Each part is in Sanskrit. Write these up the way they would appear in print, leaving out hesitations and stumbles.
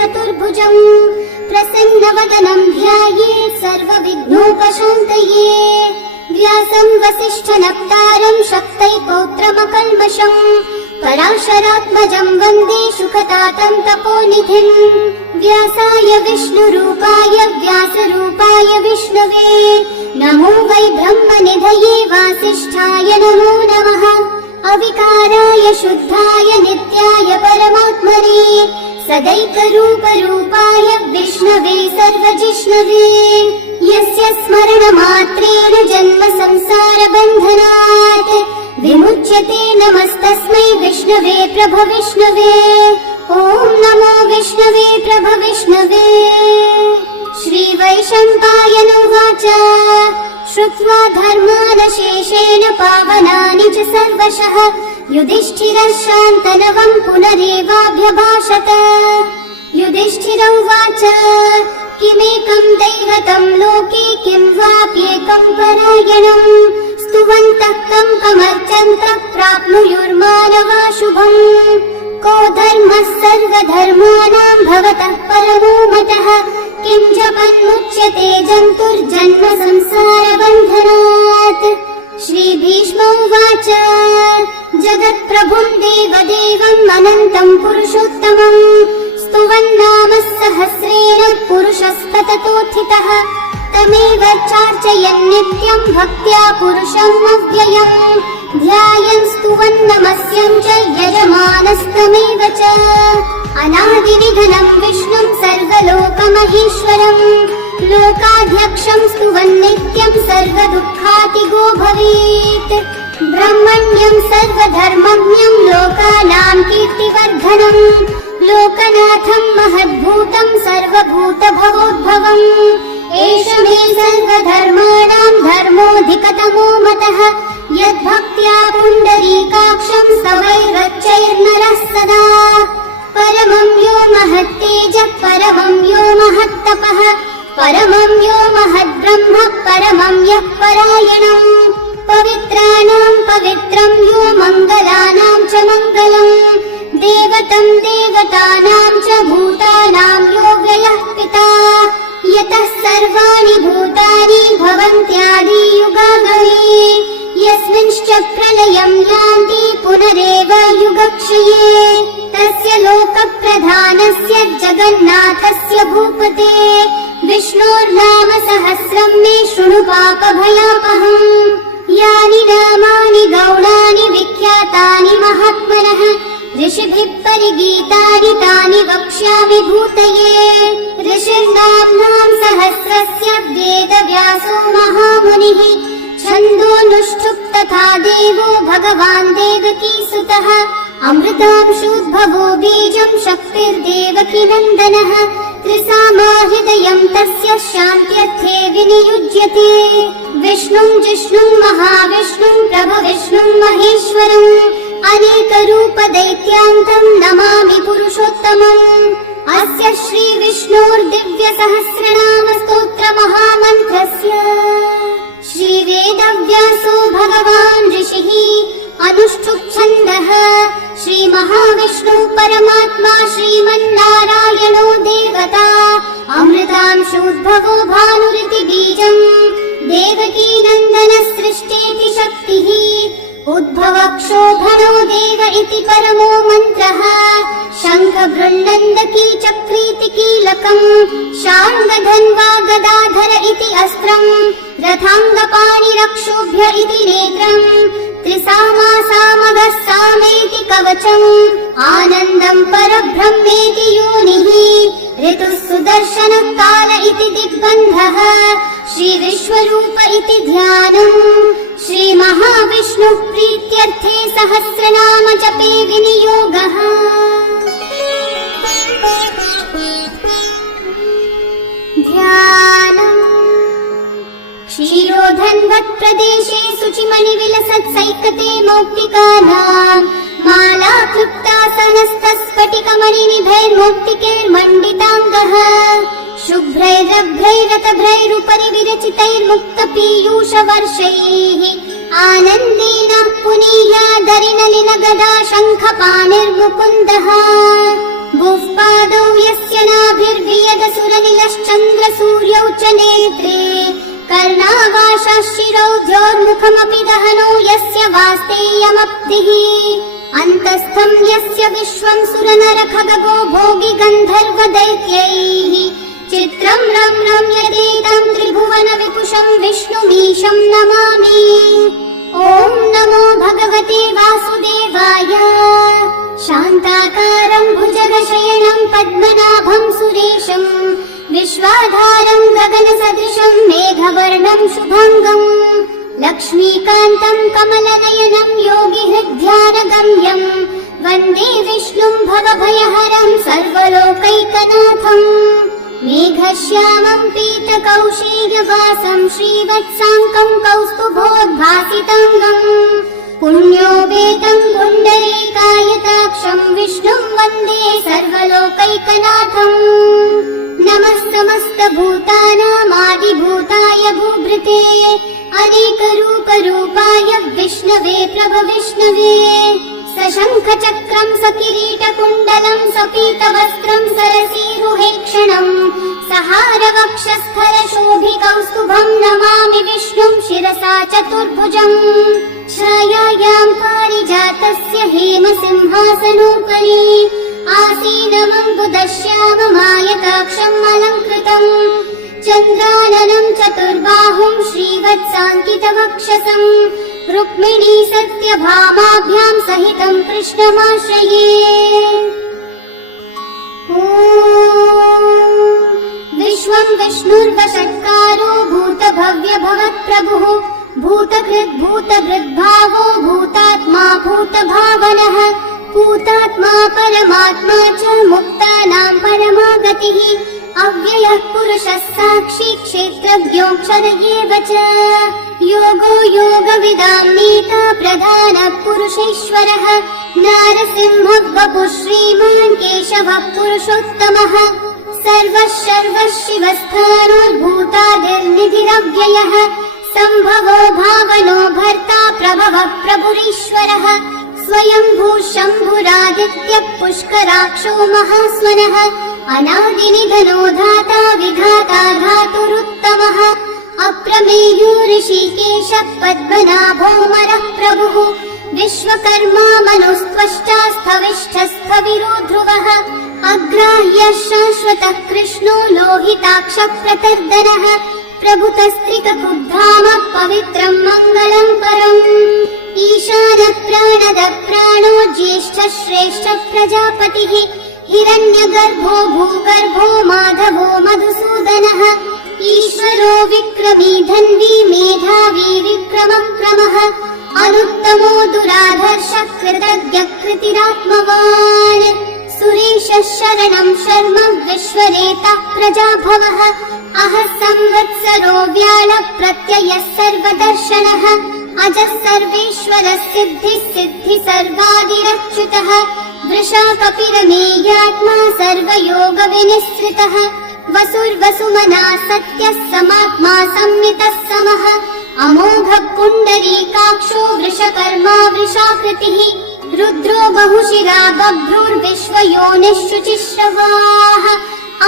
चतुर्भुजम् प्रसन्नवदनं ध्यायेत् सर्वविघ्नोपशान्तये। व्यासं वसिष्ठनप्तारं शक्तैकौत्रमकल्मषम् पराशरात्मजं वन्दे शुकतातं तपोनिधिम्। व्यासाय विष्णुरूपाय व्यासरूपाय विष्णवे नमो वै ब्रह्मनिधये वासिष्ठाय नमो नमः। अविकाराय शुद्धाय नित्याय परमात्मने सदैकरूपरूपाय विष्णवे सर्वजिष्णवे। यस्य स्मरणमात्रेण जन्म संसारबन्धनात् विमुच्यते नमस्तस्मै विष्णवे प्रभविष्णवे। ॐ नमो विष्णवे प्रभविष्णवे। श्रीवैशम्पायन उवाच श्रुत्वा धर्मानशेषेण पावनानि च सर्वशः युधिष्ठिरः शान्तनवं पुनरेवाभ्यभाषत। युधिष्ठिर उवाच किमेकं दैवतं लोके किं वाप्येकं परायणम् स्तुवन्तः कं कमर्चन्तः प्राप्नुयुर्मानवा शुभम्। को धर्मः सर्वधर्माणां भवतः परमो मतः किं जपन्मुच्यते जन्तुर्जन्म संसारबन्धनात्। श्रीभीष्म उवाच जगत्प्रभुं देवदेवम् अनन्तं पुरुषोत्तमम् स्तुवन्नाम सहस्रेण पुरुषस्तततोत्थितः तमेव चार्चयन् नित्यं भक्त्या पुरुषम् अव्ययम् ध्यायन् स्तुवन्नमस्यं च यजमानस्तमेव च। अनादिनिधनं विष्णुं सर्वलोकमहेश्वरम् लोकाध्यक्षं स्तुवन्नित्यं सर्वदुःखातिगो भवेत्। ब्रह्मण्यं सर्वधर्मज्ञं लोकानां कीर्तिवर्धनम् लोकनाथं महद्भूतं सर्वभूतभवोद्भवम्। एष मे सर्वधर्माणां धर्मोऽधिकतमो मतः यद्भक्त्या पुण्डरीकाक्षं स्तवैर्रच्चैर्नरः सदा। परमं यो महत्तेजः परमं यो महत्तपः परमं यो महद्ब्रह्म परमं यः परायणम्। पवित्राणां पवित्रं यो मङ्गलानां च मङ्गलम् देवतं देवतानां च भूतानां यो व्ययः पिता यतः सर्वाणि भूतानि भवन्त्यादियुगागमे यस्मिंश्च प्रलयं यान्ति पुनरेव युगक्षये तस्य लोकप्रधानस्य जगन्नाथस्य भूपते विष्णोर्नाम सहस्रं मे शृणु पापभयापहम्। यानि नामानि गौणानि विख्यातानि महात्मनः ऋषिभिः परिगीतानि तानि वक्ष्यामि भूतये। ऋषिर्नाम्नां सहस्रस्य वेदव्यासो महामुनिः छन्दोनुष्ठुप् तथा देवो भगवान् देवकीसुतः अमृतांशोद्भवो बीजं शक्तिर्देवकी नन्दनः त्रिसामाहृदयं तस्य शान्त्यर्थे विनियुज्यते। विष्णुं जिष्णुं महाविष्णुं प्रभविष्णुं महेश्वरम् अनेकरूपदैत्यान्तं नमामि पुरुषोत्तमम्। अस्य श्रीविष्णोर्दिव्यसहस्रनामस्तोत्रमहामन्त्रस्य श्रीवेदव्यासो भगवान् ऋषिः अनुष्ठुप्छन्दः श्रीमहाविष्णु परमात्मा श्रीमन्नारायणो देवता अमृतांशोद्भवो भानुरिति बीजम् देवकी नन्दन सृष्टेति शक्तिः उद्भवक्षोभनो देव इति परमो मन्त्रः शङ्खभृन्नन्दकी चक्रीति कीलकम् शार्ङ्गधन्वा गदाधर इति अस्त्रम् रथाङ्गपाणिरक्षोभ्य इति नेत्रम् त्रिसामासामगः सामेति कवचम् आनन्दं परब्रह्मेति योनिः ऋतुः सुदर्शनः काल इति दिग्बन्धः श्रीविश्वरूप इति ध्यानम् श्रीमहाविष्णुः प्रीत्यर्थे सहस्रनाम जपे विनियोगः। ध्यानम् क्षीरोधन्वत् प्रदेशे शुचिमणिविलसत्सैकते मौक्तिकानाम् माला क्लृप्तासनस्तस्फटिकमणिनिभैर्मौक्तिकैर्मण्डिताङ्गः शुभ्रैरभ्रैरतभ्रैरुपरि विरचितैर्मुक्तपीयूषवर्षैः आनन्देन पुनीयादरिनलिनगदा शङ्खपाणिर्मुकुन्दः भुवपादौ यस्य नाभिर्वियदसुरनिलश्चन्द्रसूर्यौ च नेत्रे कर्णावाशाशिरौद्योर्मुखमपि दहनो यस्य वास्तेयमब्धिः अन्तस्थं यस्य विश्वं सुरनरखगो भोगि गन्धर्वदैत्यैः चित्रं रम्यते तं त्रिभुवन विपुषं विष्णुमीशं नमामि। ॐ नमो भगवते वासुदेवाय। शान्ताकारं भुजगशयनं पद्मनाभं सुरेशं विश्वाधारं गगनसदृशं मेघवर्णं शुभाङ्गं लक्ष्मीकान्तं कमलनयनं योगिहृद्ध्यानगम्यं वन्दे विष्णुं भवभयहरं सर्वलोकैकनाथम्। मेघश्यामं पीतकौशीयवासं श्रीवत्साङ्कं कौस्तुभोद्भासिताङ्गं पुण्योपेतं पुण्डरीकायताक्षं विष्णुं वन्दे सर्वलोकैकनाथम्। नमः समस्तभूतानामादिभूताय भूभृते अनेकरूपरूपाय विष्णवे प्रभविष्णवे सशङ्खचक्रं सकिरीटकुण्डलं सपीतवस्त्रं सरसीरुहेक्षणं सहारवक्षस्थलशोभिकौस्तुभं नमामि विष्णुं शिरसा चतुर्भुजम्। छायायां पारिजातस्य हेमसिंहासनोपरि आसीनमम्बुदश्याममायताक्षम् अलङ्कृतम् चन्द्राननं चतुर्बाहुं श्रीवत्साङ्कितवक्षसं रुक्मिणी सत्यभामाभ्यां सहितं कृष्णमाश्रये। विश्वं विष्णुर्वषट्कारो भूतभव्यभवत्प्रभुः भूतकृद्भूतभृद्भावो भूतात्मा भूतभावनः भूतात्मा परमात्मा च मुक्तानां परमागतिः अव्ययः पुरुषः साक्षी क्षेत्रज्ञोऽक्षर एव च योगो योगविदां नेता प्रधानः पुरुषेश्वरः नारसिंहः वपुः श्रीमान् केशवः पुरुषोत्तमः सर्वः सर्वः शिवस्थानोर्भूतादिर्निधिरव्ययः सम्भवो भावनो भर्ता प्रभवः प्रभुरीश्वरः स्वयंभू शम्भुरादित्यः पुष्कराक्षो महास्वनः अनादिनिधनो धाता विधाता धातुरुत्तमः अप्रमेयो ऋषिकेशः पद्मनाभोऽमरः प्रभुः विश्वकर्मा मनुस्त्वष्टा स्थविष्ठस्थविरो ध्रुवः अग्राह्यः शाश्वतः कृष्णो लोहिताक्षः प्रतर्दनः प्रभुतस्त्रिककुब्धामः पवित्रं मङ्गलं परम् ईशानः प्राणदः प्राणो ज्येष्ठः श्रेष्ठः प्रजापतिः हिरण्यगर्भो भूगर्भो माधवो मधुसूदनः ईश्वरो विक्रमी धन्वी मेधावी विक्रमक्रमः अनुत्तमो दुराधर्षः कृतज्ञः कृतिरात्मवान् सुरेशः शरणं शर्म विश्वरेतः प्रजाभवः अहः संवत्सरो व्याळः प्रत्ययः सर्वदर्शनः अजः सर्वेश्वरः सिद्धिः सिद्धि सर्वादिरच्युतः वृषा कपिरमेयात्मा सर्वयोगविनिःसृतः वसुर्वसुमना सत्यः समात्मा संमितः समः अमोघः पुण्डरीकाक्षो वृषकर्मा वृषाकृतिः रुद्रो बहुशिरा बभ्रुर्विश्वयोनिः शुचिश्रवाः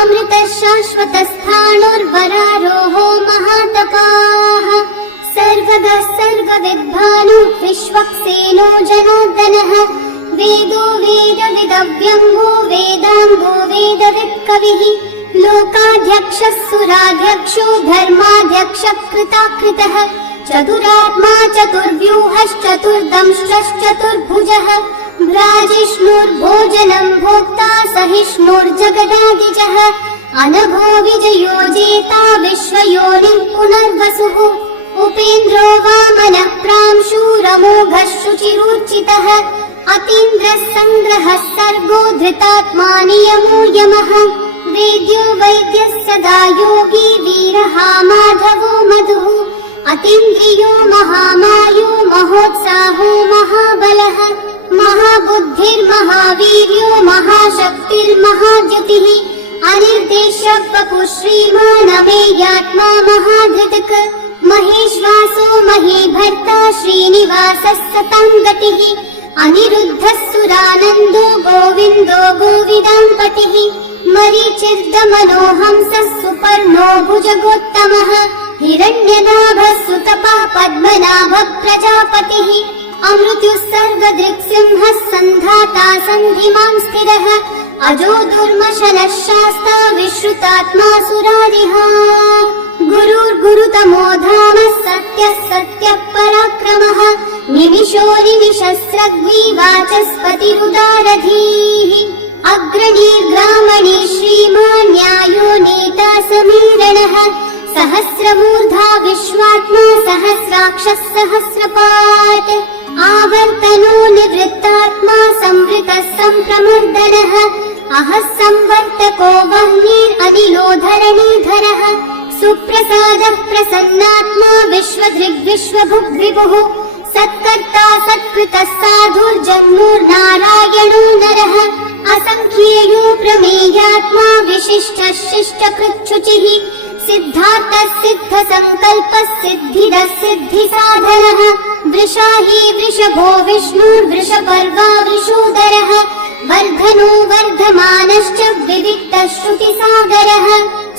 अमृतः शाश्वतस्थाणुर्वरारोहो महातपाः सर्वगः सर्वविद्भानु विश्वक्सेनो जनार्दनः वेदो वेदविदव्यङ्गो वेदाङ्गो वेदवित्कविः लोकाध्यक्षः सुराध्यक्षो धर्माध्यक्षः कृताकृतः चतुरात्मा चतुर्व्यूहश्चतुर्दंश्चतुर्भुजः भ्राजिष्णुर्भोजनं भोक्ता सहिष्णुर्जगदादिजः अनघो विजयो जेता विश्वयोनिः पुनर्वसुः उपेन्द्रो वामनः प्रांशूरमोघः शुचिरूर्चितः अतीन्द्रः सङ्ग्रहः सर्गो धृतात्मा नियमो यमः वेद्यो वैद्यः सदा योगी वीरः माधवो मधुः अतीन्द्रियो महामायो महोत्साहो महाबलः महाबुद्धिर्महावीर्यो महाशक्तिर्महाद्युतिः अनिर्देश्यः वपुः श्रीमानमेयात्मा महाधृतक् महेश्वासो महीभर्ता श्रीनिवासः सतां गतिः अनिरुद्धः सुरानन्दो गोविन्दो गोविदाम्पतिः मरीचिर्दमनोहंसः सुपर्णो भुजगोत्तमः हिरण्यनाभः सुतपः पद्मनाभः प्रजापतिः अमृत्युः सर्वदृक्सिंहः सन्धाता सन्धिमां स्थिरः अजो दुर्मशनः शास्ता विश्रुतात्मा सुरारिः गुरुर्गुरुतमो धामः सत्यः सत्यः पराक्रमः निमिषो निमिषस्रग्वी वाचस्पतिरुदारधीः अग्रणीर्ग्रामणी श्रीमान् न्यायो नेता समीरणः सहस्रमूर्धा विश्वात्मा सहस्राक्षः सहस्रपात् आवर्तनो निवृत्तात्मा संवृतः सम्प्रमर्दनः अहः संवर्तको वह्निरनिलो धरणीधरः सुप्रसादः प्रसन्नात्मा विश्वदृग्विश्वभुग्विभुः सत्कर्ता सत्कृतः साधुर्जन्मुर्नारायणो नरः असंख्येयो प्रमेयात्मा विशिष्टः शिष्टकृच्छुचिः सिद्धार्थः सिद्धसङ्कल्पः सिद्धिदः सिद्धिसाधनः वृषाही वृषभो विष्णुर्वृषपर्वा वृषोदरः वर्धनो वर्धमानश्च विविक्तः श्रुतिसागरः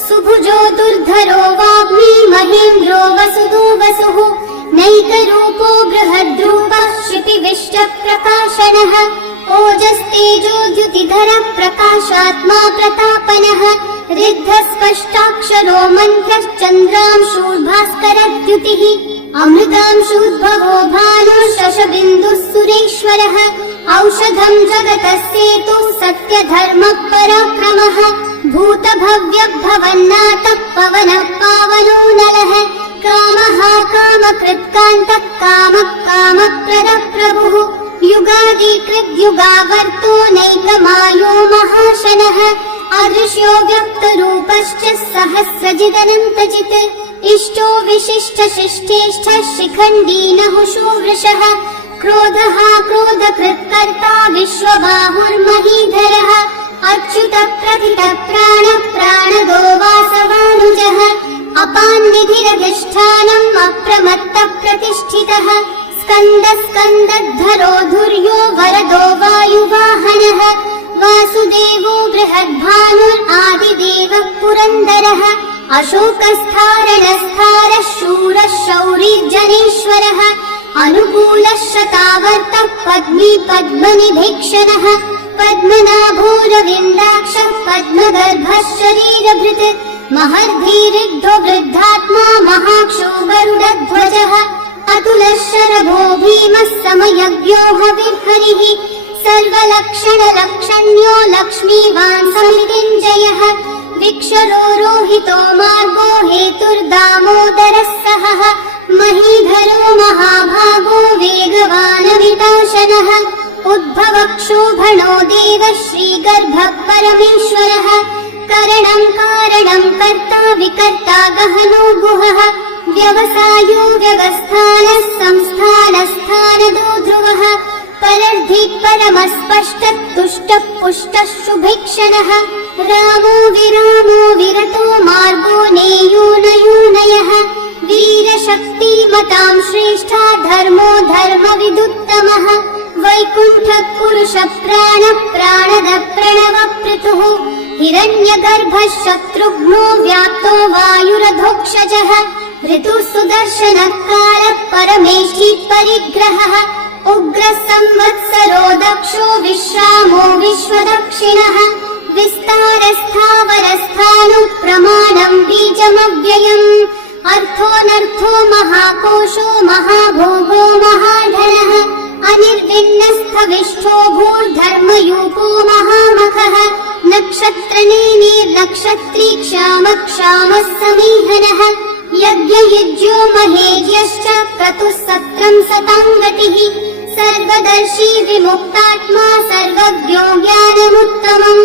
सुभुजो दुर्धरो वाग्मी महेन्द्रो वसुदो वसुः नैकरूपो बृहद्रूपः शिपिविष्टप्रकाशनः ओजस्तेजो द्युतिधरः प्रकाशात्मा प्रतापनः ऋद्धस्पष्टाक्षरो मन्त्रश्चन्द्रांशूर्भास्करद्युतिः अमृतांशूद्भवो भानुः शशबिन्दुः सुरेश्वरः औषधं जगतः सेतुः सत्यधर्मः पराक्रमः भूतभव्यभवन्नाथः पवनः पावनो नलः कामः कामकृत्कान्तः कामः कामप्रदः प्रभुः युगादिकृद्युगावर्तो नैकमायो महाशनः अदृश्यो व्यक्तरूपश्च सहस्रजिदनन्तजित् इष्टो विशिष्टशिष्टेष्ठः शिखण्डी नहुषो वृषः क्रोधः क्रोधकृत्कर्ता विश्वबाहुर्महीधरः अच्युतः प्रथितः प्राणः प्राणदो वासवानुजः अपान्निधिरधिष्ठानम् अप्रमत्तः प्रतिष्ठितः स्कन्दस्कन्दद्धरो धुर्यो वरदो वायुवाहनः वासुदेवो बृहद्भानुरादिदेवः पुरन्दरः अशोकस्थारणस्थारः शूरः शौरिर्जनेश्वरः अनुकूलः शतावर्तः पद्मी पद्मनिभीक्षणः पद्मनाभोरविन्दाक्षः पद्मगर्भः शरीरभृत् महर्धिरिग्धो वृद्धात्मा महाक्षो गरुडध्वजः अतुलः शरभो भीमः समयज्ञो हविर्हरिः सर्वलक्षणलक्षण्यो लक्ष्मीवान् समितिञ्जयः विक्षरो रोहितो मार्गो हेतुर्दामोदरः सहः महीधरो महाभागो वेगवानमिताशनः उद्भवक्षोभणो देवः श्रीगर्भः परमेश्वरः करणं कारणं कर्ता विकर्ता गहनो गुहः व्यवसायो व्यवस्थानः संस्थानस्थानदो ध्रुवः परर्धि परमस्पष्टः तुष्टः पुष्टः शुभेक्षणः रामो विरामो विरतो मार्गो नेयो नयो नयः वीरशक्तिमतां श्रेष्ठा धर्मो धर्मविदुत्तमः वैकुण्ठः पुरुषः प्राणः प्राणदः प्रणवपृथुः हिरण्यगर्भः शत्रुघ्नो व्याप्तो वायुरधोक्षजः ऋतुः सुदर्शनः कालः परमेष्ठी परिग्रहः उग्रः संवत्सरो दक्षो विश्रामो विश्वदक्षिणः विस्तारस्थावरस्थाणु प्रमाणं बीजमव्ययम् अर्थोऽनर्थो महाकोशो महाभोगो महाधनः अनिर्विण्णस्थविष्ठो भूर्धर्मयूपो महामखः नक्षत्रनेमिर्नक्षत्री क्षामः क्षामः समीहनः यज्ञयुज्यो महेज्यश्च क्रतुः सत्रं सताङ्गतिः सर्वदर्शी विमुक्तात्मा सर्वज्ञो ज्ञानमुत्तमम्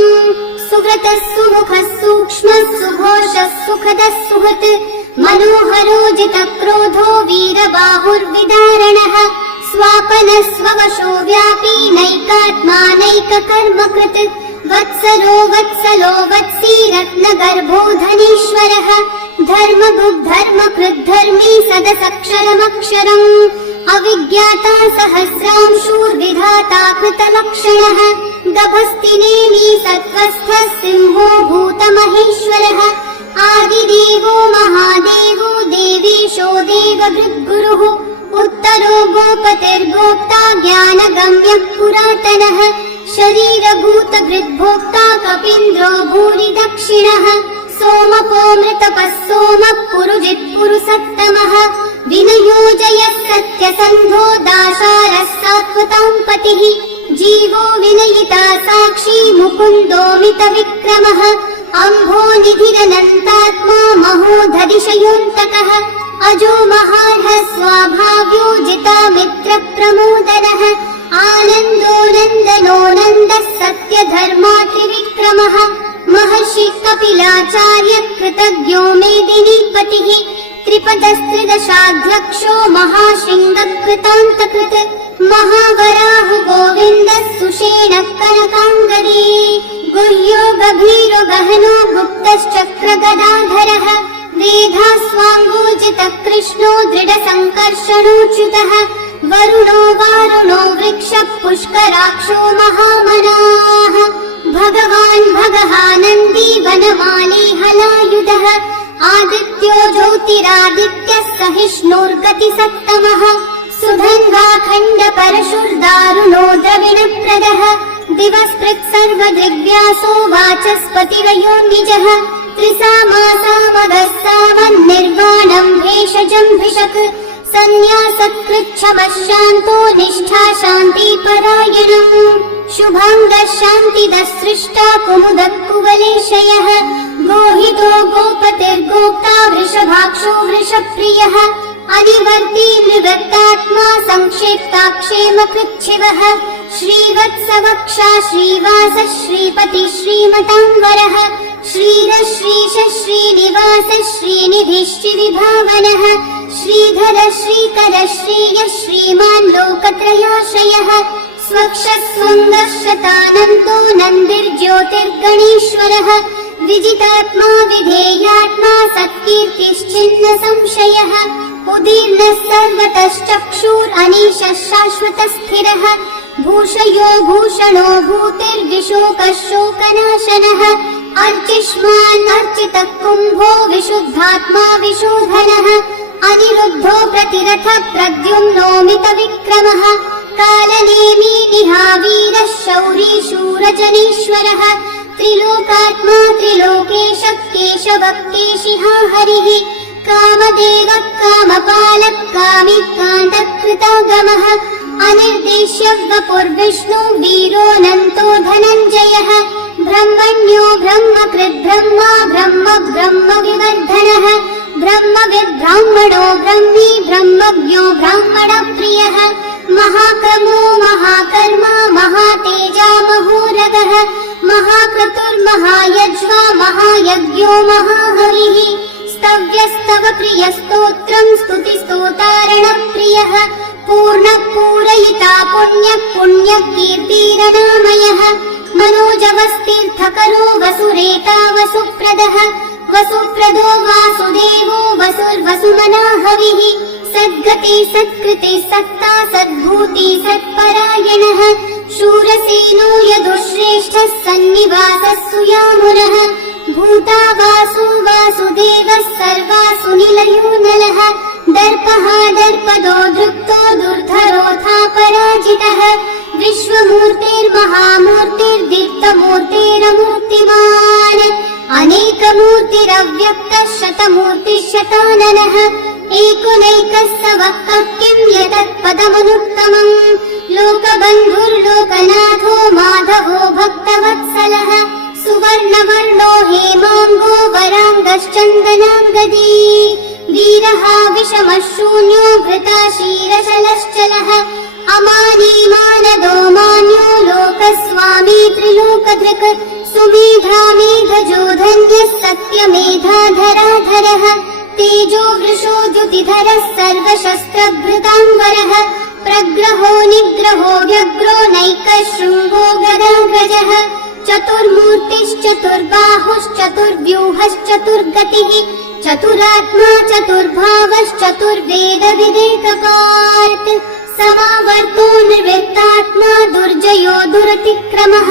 सुव्रतः सुमुखः सूक्ष्मः सुघोषः सुखदः सुहृत् मनोहरो जितक्रोधो वीरबाहुर्विदारणः स्वापनः स्ववशो व्यापी नैकात्मा नैककर्मकृत् वत्सरो वत्सलो वत्सी रत्नगर्भो धनीश्वरः धर्मभुग्धर्मकृद्धर्मी सदसक्षरमक्षरम् अविज्ञाता सहस्रांशूर्विधाता कृतलक्षणः गभस्तिनेमि सत्त्वस्थः सिंहो भूतमहेश्वरः आदिदेवो महादेवो देवेशो देवभृद्गुरुः उत्तरो गोपतिर्गोप्ता ज्ञानगम्यः पुरातनः शरीरभूतभृद्भोक्ता कपीन्द्रो भूरि दक्षिणः सोमपो मृतपः सोमः पुरुजित् पुरुषत्तमः विनयोजयः सत्यसन्धो दाशारः सात्वतां पतिः जीवो विनयिता साक्षी मुकुन्दोमितविक्रमः अम्भो निधिरनन्तात्मा महोधदिशयोऽन्तकः अजो महार्हः स्वाभाव्यो जितामित्रप्रमोदनः आनन्दो नन्दनो नन्दः सत्यधर्मात्रिविक्रमः महर्षि कपिलाचार्य कृतज्ञो मेदिनीपतिः त्रिपदस्त्रिदशाध्यक्षो महाशृङ्गकृतान्तकृत् महावराह गोविन्दः सुषेणः कनकाङ्गदी गुह्यो गभीरो गहनो गुप्तश्चक्रगदाधरः वेधास्वाङ्गोजितः कृष्णो दृढसङ्कर्षणोच्युतः वरुणो वारुणो वृक्षः पुष्कराक्षो महामनाः भगवान् भगहानन्दी वनमाली हलायुधः आदित्यो ज्योतिरादित्यः सहिष्णुर्गतिसत्तमः सुधन्वाखण्ड परशुर्दारुणो द्रविणप्रदः दिवस्पृक् सर्वदृग्व्यासो वाचस्पतिरयो निजः त्रिसामासामगः सामन्निर्वाणम् भेषजम् भिषक् सन्न्यासकृच्छमः शान्तो निष्ठा शान्तिपरायणम् शुभाङ्गः शान्तिदः सृष्टा कुमुदः कुवलेशयः गोहितो गोपतिर्गोप्ता वृषभाक्षो वृषप्रियः अनिवर्ती निवृत्तात्मा संक्षेप्ताक्षेमकृच्छिवः श्रीवत्सवक्षा श्रीवासः श्रीपति श्रीमताम्बरः श्रीरः श्रीशः श्रीनिवासः श्रीनिधिः श्रीविभावनः श्रीधरः श्रीकरः श्रेयः श्रीमान् लोकत्रयाश्रयः स्वक्षः सुन्दः शतानन्दो नन्दिर्ज्योतिर्गणेश्वरः विजितात्मा विधेयात्मा सत्कीर्तिश्चिन्न संशयः उदीर्णः सर्वतश्चक्षुरनीशः शाश्वतः स्थिरः भूषयो भूषणो भूतिर्विशोकः शोकनाशनः अर्चिष्मान् अर्चितः कुम्भो विशुद्धात्मा विशोधनः अनिरुद्धो प्रतिरथः प्रद्युम्नोमितविक्रमः कालनेमी निहावीरः शौरी शूरजनेश्वरः त्रिलोकात्मा त्रिलोकेशः केशवः केशिहा हरिः कामदेवः कामपालः कामिकान्तः कृतागमः अनिर्देश्य वपुर्विष्णु वीरोऽनन्तो धनञ्जयः ब्रह्मण्यो ब्रह्मकृद् ब्रह्मा ब्रह्म ब्रह्म विवर्धनः ब्रह्मविद्ब्राह्मणो ब्रह्मी ब्रह्मज्ञो ब्राह्मणप्रियः महाक्रमो महाकर्मा महातेजा महोरगः महाक्रतुर्महायज्वा महायज्ञो महाहरिः स्तव्यस्तव प्रियस्तोत्रम् स्तुतिस्तोतारणप्रियः पूर्णः पूरयिता पुण्यः पुण्यः कीर्तिरनामयः मनोजवस्तीर्थकरो वसुरेता वसुप्रदः वसुप्रदो वासुदेवो वसुर्वसुमना हविः सद्गते सत्कृते सत्ता सद्भूति सत्परायणः शूरसेनो यदुश्रेष्ठः सन्निवासः सुयामुनः भूता वासु वासुदेवः सर्वासु निलयो नलः दर्पः दर्पदो दृप्तो दुर्धरोऽथा पराजितः विश्वमूर्तिर्महामूर्तिर्दीप्तमूर्तिरमूर्तिमान् अनेकमूर्तिरव्यक्तः शतमूर्तिः शताननः एकुनैकः स वक्तः किं यतत्पदमनुत्तमम् लोकबन्धुर्लोकनाथो माधवो भक्तवत्सलः सुवर्णवर्णो हेमाङ्गो वराङ्गश्चन्दनाङ्गदी वीरः विषमः शून्यो भृता क्षीरशलश्चलः अमानी मानदो मान्यो लोकस्वामी त्रिलोकधृक् सुमेधा मेधजो धन्यः सत्यमेधाधराधरः तेजो वृषो द्युतिधरः सर्वशस्त्रभृताम्बरः प्रग्रहो निग्रहो व्यग्रो नैकः शृङ्गो गदाग्रजः चतुर्मूर्तिश्चतुर्बाहुश्चतुर्व्यूहश्चतुर्गतिः चतुरात्मा चतुर्भावश्चतुर्वेद विदेकपात् समावर्तो निर्वृत्तात्मा दुर्जयो दुरतिक्रमः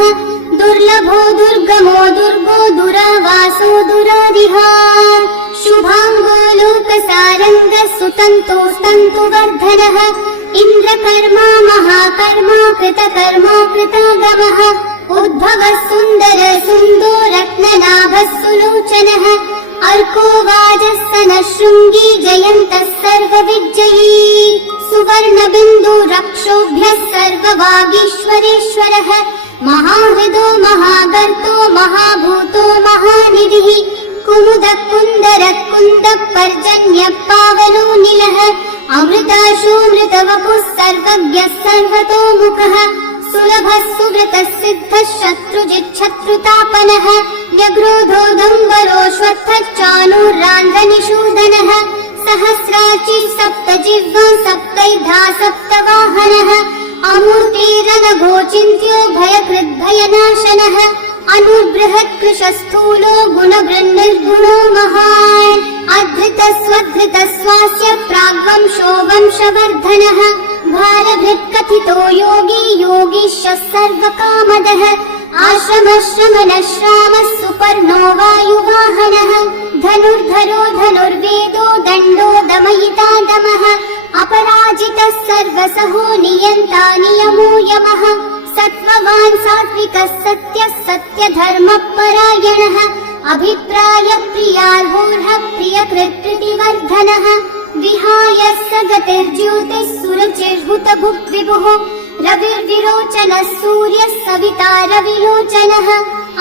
दुर्लभो दुर्गमो दुर्गो दुरावासो दुरारिहा शुभांगो लोकसारङ्गः सुतन्तोस्तन्तुवर्धनः इन्द्रकर्मा महाकर्मा कृतकर्मा कृतागमः उद्भवः सुन्दर सुन्दो रत्ननाभः सुलोचनः अर्को वाजः शृङ्गी जयन्तः सर्वविजयी सुवर्णबिन्दु रक्षोभ्यः सर्ववागीश्वरेश्वरः महाहृदो महागर्तो महाभूतो महानिधिः कुमुद कुन्दर कुन्द पर्जन्य पावनो निलः अमृताशो मृतवपुः सर्वज्ञः सर्वतोमुखः सुलभः सुव्रतः सिद्धः शत्रुजिच्छत्रुतापनः न्यग्रोधो दम्बरोऽश्वत्थः चाणूर्रान्ध्रनिषूदनः सहस्राचिः सप्तजिह्वा सप्तैधा सप्तवाहनः अमूर्तिरनघोचिन्त्यो भयकृद्भयनाशनः अनुबृहत्कृशस्थूलो गुणवृन्निर्गुणो महान् अधृतस्वधृतस्वास्य प्राग्वंशो वंशवर्धनः भारभृत्कथितो योगी योगीशः सर्वकामदः आश्रमश्रमणश्रामः सुपर्णो वायुवाहनः धनुर्धरो धनुर्वेदो दण्डो दमयिता दमः अपराजितः सर्वसहो नियन्ता नियमो यमः सत्त्ववान् सात्विकः सत्यः सत्यधर्मपरायणः अभिप्राय प्रियार्होर्ह प्रियकृत्कृतिवर्धनः विहाय स गतिर्ज्योतिः सुरचिर्हुतभुग्विभुः रविर्विरोचनः सूर्यः सविता रविलोचनः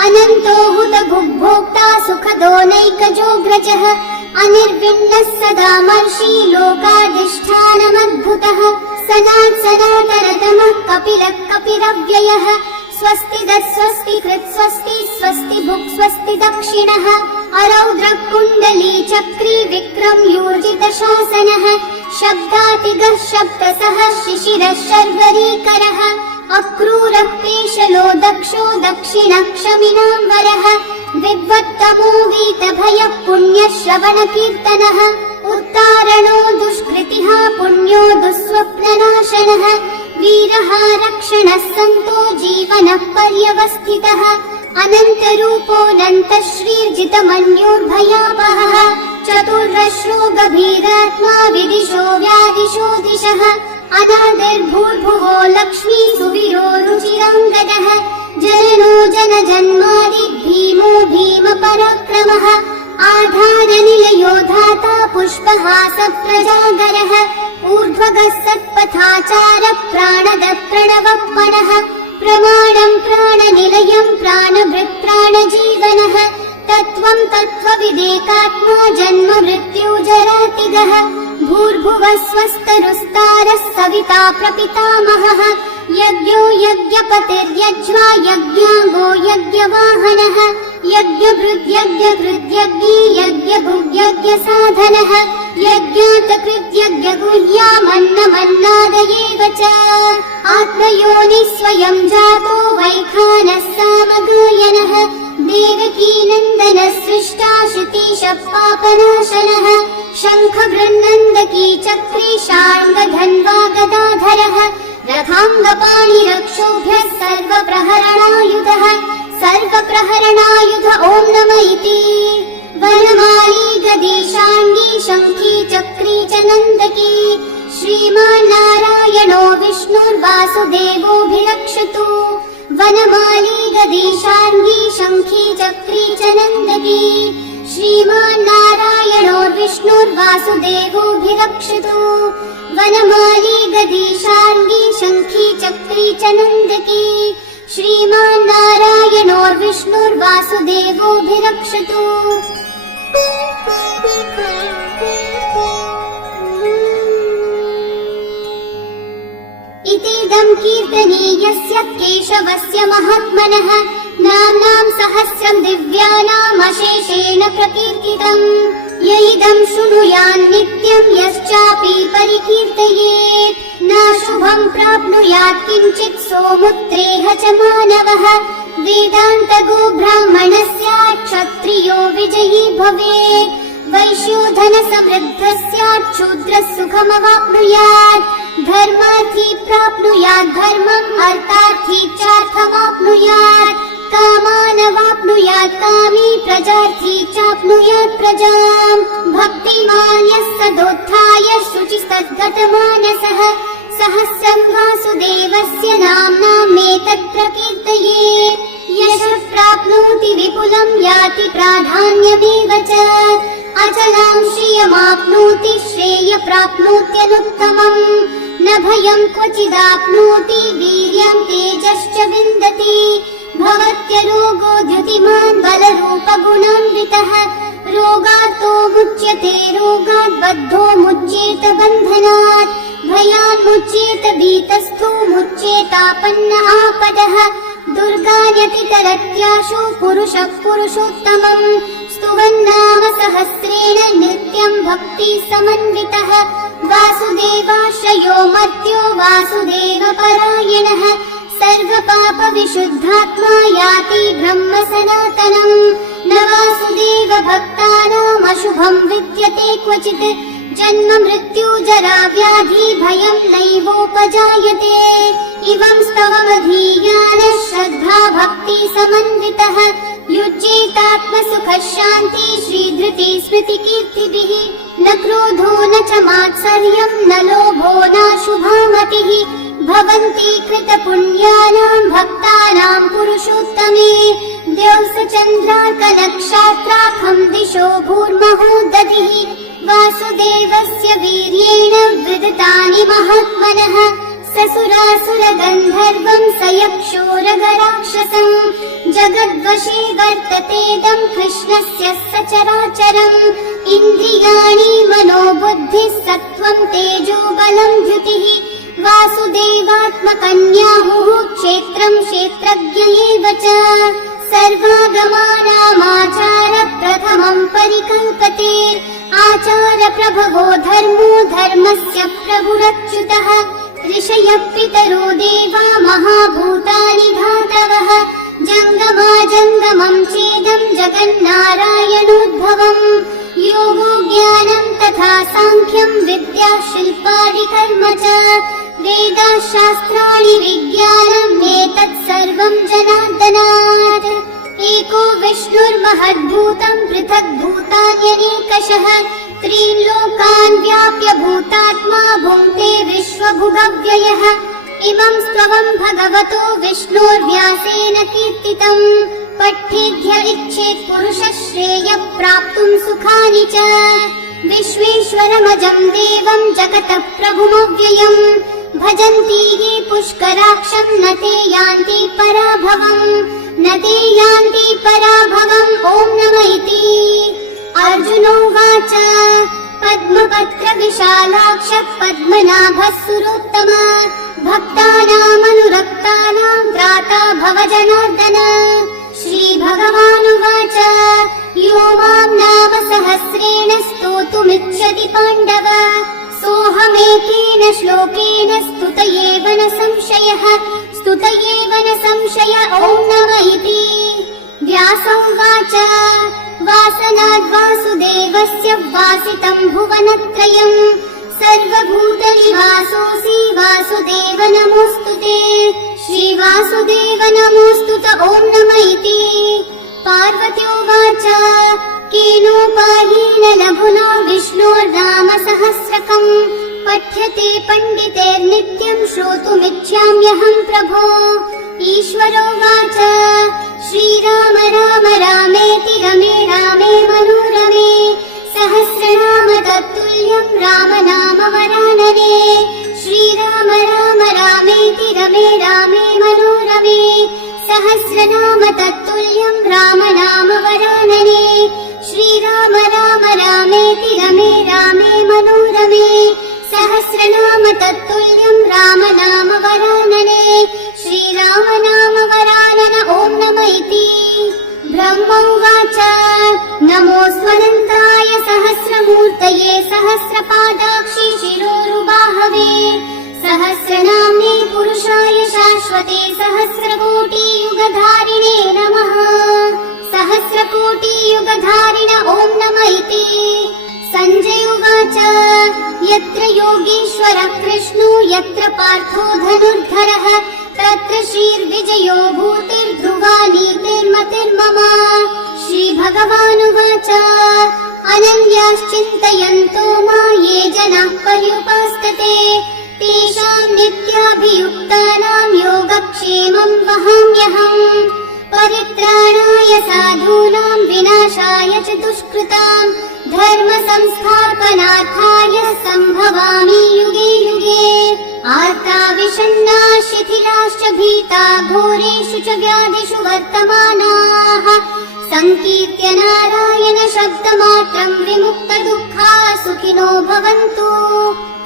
अनन्तो हुतभुग्भोक्ता सुखदो नैकजोऽग्रजः अनिर्विण्णः सदा मर्षि लोकाधिष्ठानमद्भुतः सनातनतमः कपिलः कपिरव्ययः स्वस्तिदः स्वस्तिकृत् स्वस्ति स्वस्ति भुक् स्वस्ति दक्षिणः अरौद्रः कुण्डली चक्री विक्रम्यूर्जितशासनः शब्दातिगः शब्दसः शिशिरः शर्वरीकरः अक्रूरः पेशलो दक्षो दक्षिणः क्षमिनाम्बरः विद्वत्तमो वीतभयः पुण्यश्रवणकीर्तनः उत्तारणो दुष्कृतिः पुण्यो दुःस्वप्ननाशनः वीरः रक्षणः सन्तो जीवनः पर्यवस्थितः अनन्तरूपोऽनन्तः श्रीर्जितमन्योर्भयावहः चतुर्रश्रो गभीरात्मा विदिशो व्यादिशो दिशः अनादिर्भूर्भुवो लक्ष्मी सुवीरो रुचिराङ्गदः जननो जनजन्मादि भीमो भीमपराक्रमः आधारनिलयो धाता पुष्पहास प्रजागरः ऊर्ध्वगः सत्पथाचारः प्राणदः प्रणवप्पनः प्रमाणम् प्राणनिलयम् प्राणभृत् प्राणजीवनः तत्त्वम् तत्त्वविदेकात्मा जन्म मृत्यु जरातिगः भूर्भुवः स्वस्तरुस्तारः सविता प्रपितामहः यज्ञो यज्ञपतिर्यज्वा यज्ञाङ्गो यज्ञवाहनः यज्ञभृद्यज्ञकृद्यज्ञी यज्ञभुग्यज्ञसाधनः यज्ञातकृद्यज्ञगुह्यामन्नमन्नादयेव च आत्मयोनिः स्वयं जातो वैखानः सामगायनः देवकीनन्दनः सृष्टा श्रुतिशः पापनाशनः शङ्खबृन्नन्दकी चक्री शार्ङ्गधन्वा गदाधरः रथाङ्गपाणिरक्षोभ्यः सर्वप्रहरणायुधः सर्वप्रहरणायुध ॐ नम इति वनमाली गदीशाङ्गी शङ्खी चक्री च नन्दकी श्रीमान्नारायणो विष्णुर्वासुदेवोऽभिरक्षतु वनमाली गदीशाङ्गी शङ्खी चक्री च नन्दकी श्रीमान्नारायणो विष्णुर्वासुदेवोऽभिरक्षतु वनमाली गदीशाङ्गी शङ्खी चक्री च नन्दकी श्रीमान्नारायणो विष्णुर्वासुदेवोऽभिरक्षतु इतीदं कीर्तनीयस्य केशवस्य महात्मनः नाम्नां सहस्रं दिव्यानामशेषेण प्रकीर्तितम् य इदं शृणुयान् नित्यं यश्चापि परिकीर्तयेत् नाशुभं प्राप्नुयात् किञ्चित् सोमुत्रेह च मानवः वेदान्तगो ब्राह्मणस्य क्षत्रियो विजयी भवेत् वैश्योधनसमृद्धस्यात् शूद्रः सुखमवाप्नुयात् धर्मार्थी प्राप्नुयात् धर्मम् अर्थार्थी चार्थमाप्नुयात् कामानवाप्नुयात् कामी प्रजार्थी चाप्नुयात् प्रजाम् भक्तिमान् यः सदोत्थाय शुचिस्तद्गतमानसः सहस्रं वासुदेवस्य नाम्नामेतत् प्रकीर्तयेत् यशः प्राप्नोति विपुलं याति प्राधान्यमेव च अचलां श्रियमाप्नोति श्रेय प्राप्नोत्यनुत्तमम् न भयं क्वचिदाप्नोति वीर्यं तेजश्च विन्दति भवत्यरोगो द्युतिमान् बलरूपगुणान्वितः रोगातो मुच्यते रोगात् बद्धो मुच्येत बन्धनात् भयान्मुच्येत भीतस्थो मुच्येतापन्न आपदः दुर्गान्यतितरत्याशु पुरुषः पुरुषोत्तमम् स्तुवन्नाम सहस्रेण नित्यं भक्ति समन्वितः वासुदेवाश्रयो मर्त्यो वासुदेवपरायणः सर्वपापविशुद्धात्मा याति ब्रह्म सनातनम् न वासुदेव भक्तानामशुभं विद्यते क्वचित् जन्म मृत्यु जरा व्याधि भयं नैवोपजायते इवं स्तवमधीयानः श्रद्धा भक्ति समन्वितः युज्येतात्मसुखः शान्ति श्रीधृति स्मृति कीर्तिभिः न क्रोधो न च मात्सर्यं न लोभो नाशुभा मतिः भवन्ति कृतपुण्यानां भक्तानां पुरुषोत्तमे द्यौः चन्द्रार्कनक्षत्राखं दिशो भूर्महोदधिः वासुदेवस्य वीर्येण विदितानि महात्मनः ससुरासुरगन्धर्वं स यक्षोरगराक्षसं जगद्वशे वर्ततेदं कृष्णस्य सचराचरम् इन्द्रियाणि मनोबुद्धिः सत्त्वं तेजो बलं द्युतिः वासुदेवात्मकन्याहुः क्षेत्रं क्षेत्रज्ञ एव च सर्वागमानामाचार प्रथमं परिकल्पते आचार प्रभवो धर्मो धर्मस्य प्रभुरच्युतः ऋषयः पितरो देवा महाभूतानि धातवः जङ्गमाजङ्गमं चेदं जगन्नारायणोद्भवम् योगो ज्ञानं तथा साङ्ख्यं विद्या शिल्पादिकर्म च वेदाः शास्त्राणि विज्ञानम् एतत् सर्वं जनार्दनात् एको विष्णुर्महद्भूतं पृथक् भूतान्यनेकशः त्रीन् लोकान् व्याप्य भूतात्मा भुङ्क्ते विश्वभुगव्ययः इमं स्तवं भगवतो विष्णोर्व्यासेन कीर्तितम् पठ्येद्य इच्छेत् पुरुषः श्रेयः प्राप्तुं सुखानि च विश्वेश्वरमजं देवं जगतः प्रभुमव्ययम् भजन्ति ये पुष्कराक्षं न ते यान्ति पराभवम् न ते यान्ति पराभवम् ॐ नमः इति अर्जुनोवाच पद्मपत्रविशालाक्ष पद्मनाभः सुरोत्तम भक्तानामनुरक्तानां त्राता भव जनार्दन श्रीभगवानुवाच यो मां नाम सहस्रेण स्तोतुमिच्छति पाण्डव सोऽहमेकेन श्लोकेन स्तुत एव न संशयः स्तुत एव न संशय ॐ नमः इति व्यासोवाच वासनाद् वासुदेवस्य वासितं भुवनत्रयम् सर्वभूतनिवासोऽसि वासुदेव नमोऽस्तुते श्रीवासुदेव नमोऽस्तुत ॐ नमः इति पार्वत्योवाच केनोपायेन लघुना विष्णोर्नाम सहस्रकम् पठ्यते पण्डितैर्नित्यं श्रोतुमिच्छाम्यहं प्रभो ईश्वरोवाच श्रीराम राम रामेति रमे रामे मनोरमे सहस्रनाम तत्तुल्यं राम नाम वरानने श्रीराम राम रामेति रमे रामे मनोरमे सहस्रनाम तत्तुल्यं राम नाम वरानने श्रीराम राम रामेति रमे रामे मनोरमे सहस्रनाम तत्तुल्यं राम नाम वरानने श्रीराम नाम वरानन ॐ नमः इति ब्रह्मोवाच नमोऽस्त्वनन्ताय सहस्रमूर्तये सहस्रपादाक्षि शिरोरुबाहवे सहस्रनाम्ने पुरुषाय शाश्वते सहस्रकोटियुगधारिणे नमः सहस्रकोटियुगधारिण ॐ नमः इति। सञ्जय उवाच यत्र योगीश्वरः कृष्णो यत्र पार्थो धनुर्धरः तत्र श्रीर्विजयो भूतिर्ध्रुवा नीतिर्मतिर्मम। श्रीभगवानुवाच अनन्याश्चिन्तयन्तो मां ये जनाः पर्युपासते तेषां नित्याभियुक्तानां योगक्षेमं वहाम्यहम्। परित्राणाय साधूनां विनाशाय च दुष्कृतां धर्म संस्थापनार्थाय सम्भवामि युगे युगे। आर्ता विषण्णा शिथिलाश्च भीता घोरेषु च व्याधिषु वर्तमानाः संकीर्त्य नारायण शब्दमात्रं विमुक्तदुःखा सुखिनो भवन्तु।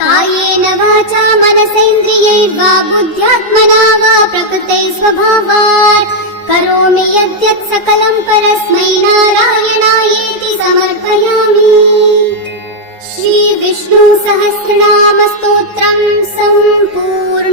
कायेन वाचा मनसेन्द्रियैर्वा बुद्ध्यात्मना वा प्रकृते स्वभावात् करोमि यद्यत् सकलं परस्मै नारायणायेति समर्पयामि। श्री विष्णु सहस्रनाम स्तोत्रम् सम्पूर्णम्।